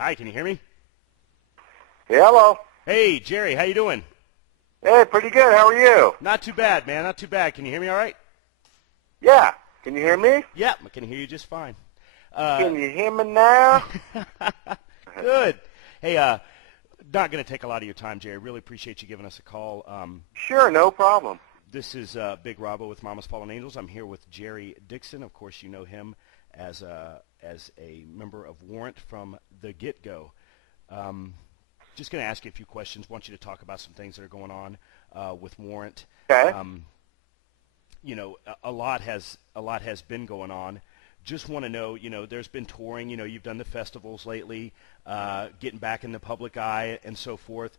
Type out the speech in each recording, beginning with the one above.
Hi, can you hear me? Yeah, hello. Hey, Jerry, how you doing? Hey, pretty good. How are you? Not too bad, man. Not too bad. Can you hear me all right? Yeah. Can you hear me? Yeah, I can hear you just fine. Can you hear me now? Good. Hey, not going to take a lot of your time, Jerry. Really appreciate you giving us a call. Sure, no problem. This is Big Robbo with Mama's Fallen Angels. I'm here with Jerry Dixon. Of course, you know him as a member of Warrant from the get-go. Just going to ask you a few questions. Want you to talk about some things that are going on with Warrant. Okay. You know, a lot has been going on. Just want to know, you know, there's been touring. You know, you've done the festivals lately, getting back in the public eye and so forth.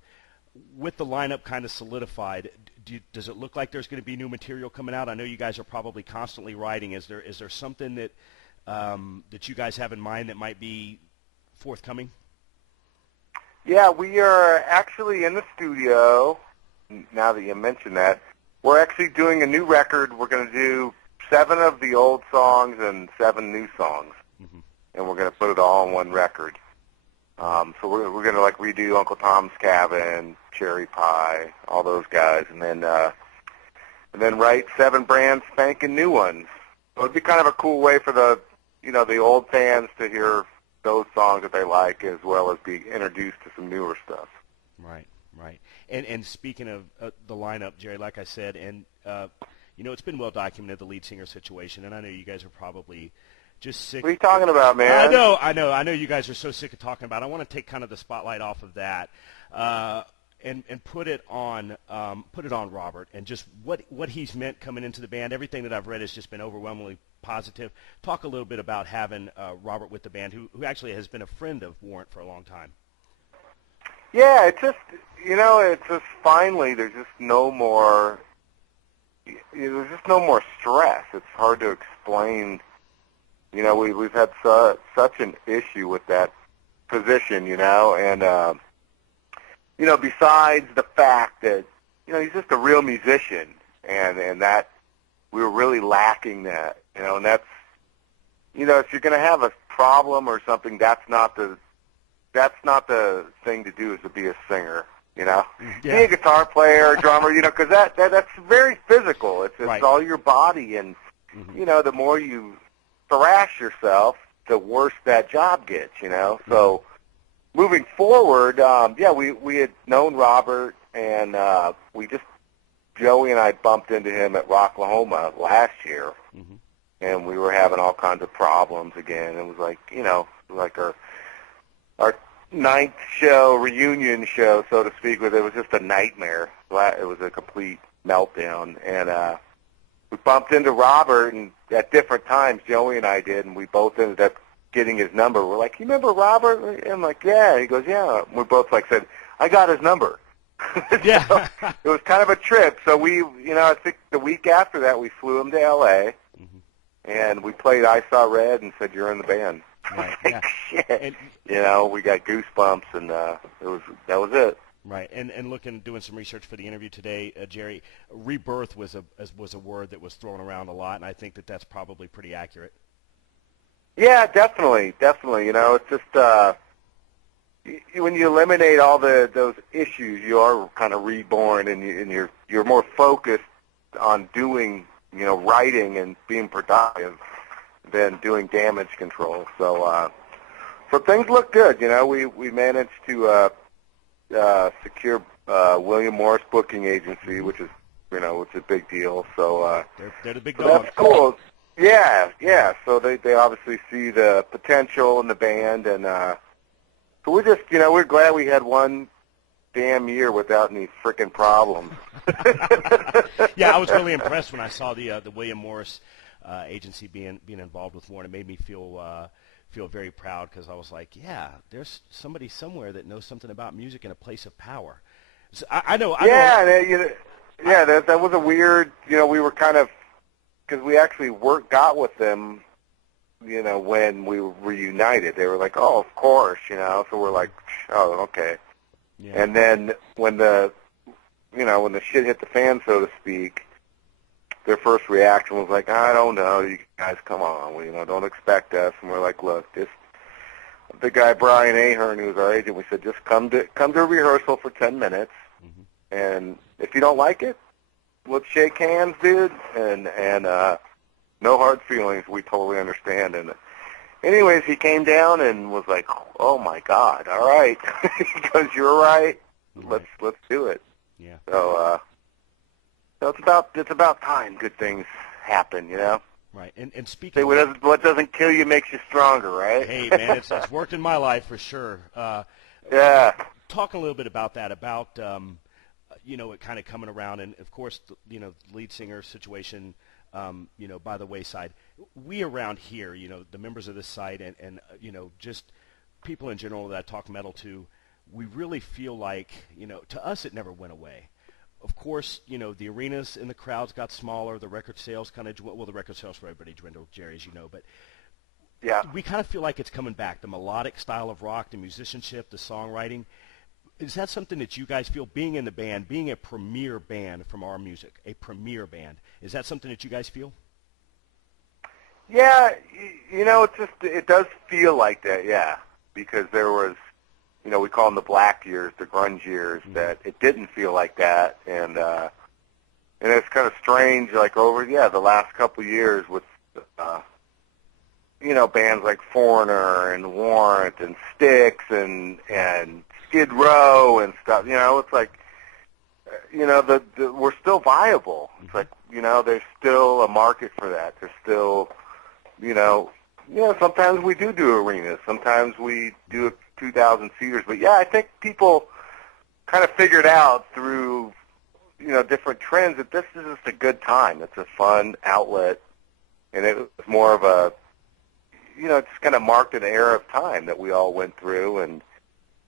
With the lineup kind of solidified, does it look like there's going to be new material coming out? I know you guys are probably constantly writing. Is there something that that you guys have in mind that might be forthcoming? Yeah, we are actually in the studio, now that you mention that. We're actually doing a new record. We're going to do 7 of the old songs and 7 new songs, and we're going to put it all on one record. So we're going to like redo Uncle Tom's Cabin, Cherry Pie, all those guys, and then write 7 brand spanking new ones. So it'd be kind of a cool way for the old fans to hear those songs that they like, as well as be introduced to some newer stuff. Right. And speaking of the lineup, Jerry, like I said, and you know, it's been well documented, the lead singer situation, and I know you guys are probably just sick. What are you talking about, man? I know you guys are so sick of talking about it. I want to take kind of the spotlight off of that and put it on Robert, and just what he's meant coming into the band. Everything that I've read has just been overwhelmingly positive. Talk a little bit about having Robert with the band, who actually has been a friend of Warrant for a long time. Yeah, it's just finally there's just no more stress. It's hard to explain. You know, we've had such an issue with that position, you know, and besides the fact that he's just a real musician, and that we were really lacking that, and that's if you're going to have a problem or something, that's not the thing to do, is to be a singer, Yeah. Be a guitar player, a drummer, because that's very physical. It's Right. all your body, and the more you thrash yourself, the worse that job gets, So moving forward, we had known Robert, and Joey and I bumped into him at Rocklahoma last year, and we were having all kinds of problems again. It was like, like our 9th show, reunion show, so to speak, it was just a nightmare. It was a complete meltdown, and we bumped into Robert, and at different times, Joey and I did, and we both ended up getting his number. We're like, you remember Robert? And I'm like, yeah. He goes, yeah. We both said, I got his number. Yeah. So it was kind of a trip. So we, I think the week after that, we flew him to L.A., and we played I Saw Red and said, you're in the band. Right. Like, Yeah. shit. We got goosebumps, and that was it. Right, and doing some research for the interview today, Jerry, rebirth was a word that was thrown around a lot, and I think that's probably pretty accurate. Yeah, definitely. It's just when you eliminate all those issues, you are kind of reborn, and you're more focused on doing writing and being productive than doing damage control. So things look good. We managed to secure William Morris Booking Agency, which is it's a big deal. So they're the big so dogs. that's cool. Yeah. So they obviously see the potential in the band, and so we're just we're glad we had one damn year without any frickin' problems. Yeah, I was really impressed when I saw the William Morris agency being involved with Warren. It made me feel very proud, because I was like, yeah, there's somebody somewhere that knows something about music in a place of power. So I know. That was a weird. We were kind of, because we actually got with them, when we were reunited. They were like, oh, of course, So we're like, oh, okay. Yeah. And then when the shit hit the fan, so to speak, their first reaction was like, I don't know, you guys, come on, don't expect us. And we're like, look, just the guy Brian Ahern, who was our agent, we said, just come to a rehearsal for 10 minutes, and if you don't like it, let's shake hands, dude, and no hard feelings. We totally understand. And anyways, he came down and was like, oh my God, all right. He goes, you're right. Let's do it. Yeah. So it's about time good things happen, you know. Right. And speaking, what doesn't kill you makes you stronger, right? Hey man, it's worked in my life for sure. Yeah. Talk a little bit about that, about it kind of coming around, and of course, lead singer situation, by the wayside. We around here, the members of this site and just people in general that I talk metal to, we really feel like, to us it never went away. Of course, the arenas and the crowds got smaller. The record sales the record sales for everybody dwindled, Jerry, as you know. But yeah, we kind of feel like it's coming back. The melodic style of rock, the musicianship, the songwriting. Is that something that you guys feel, being in the band, being a premier band from our music, a premier band, is that something that you guys feel? Yeah, it does feel like that, yeah, because there was, we call them the black years, the grunge years, that it didn't feel like that, and it's kind of strange, like over, the last couple of years with, bands like Foreigner and Warrant and Styx and Skid Row and stuff, it's like, we're still viable. It's like, there's still a market for that. There's still, sometimes we do arenas. Sometimes we do 2,000-seaters. But, yeah, I think people kind of figured out through, different trends that this is just a good time. It's a fun outlet. And it was more of a, just kind of marked an era of time that we all went through. And,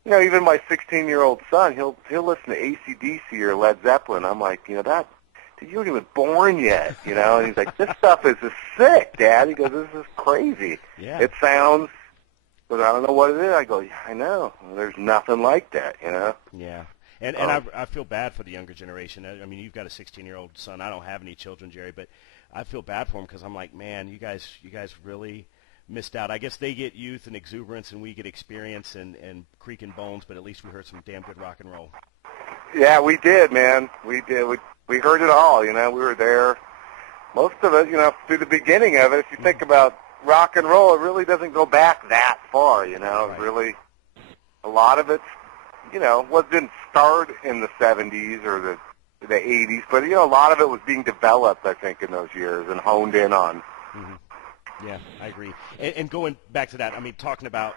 even my 16-year-old son, he'll listen to AC/DC or Led Zeppelin. I'm like, you weren't even born yet, And he's like, this stuff is just sick, Dad. He goes, this is crazy. Yeah. It sounds, but I don't know what it is. I go, yeah, I know. There's nothing like that, Yeah. And I feel bad for the younger generation. I mean, you've got a 16-year-old son. I don't have any children, Jerry, but I feel bad for him because I'm like, man, you guys really missed out. I guess they get youth and exuberance, and we get experience and creaking bones, but at least we heard some damn good rock and roll. Yeah, we did, man. We did. We heard it all, We were there. Most of it, through the beginning of it, if you think about rock and roll, it really doesn't go back that far, Right. Really, a lot of it's, didn't start in the 70s or the 80s, but, a lot of it was being developed, I think, in those years and honed in on. Mm-hmm. Yeah, I agree. And going back to that, I mean, talking about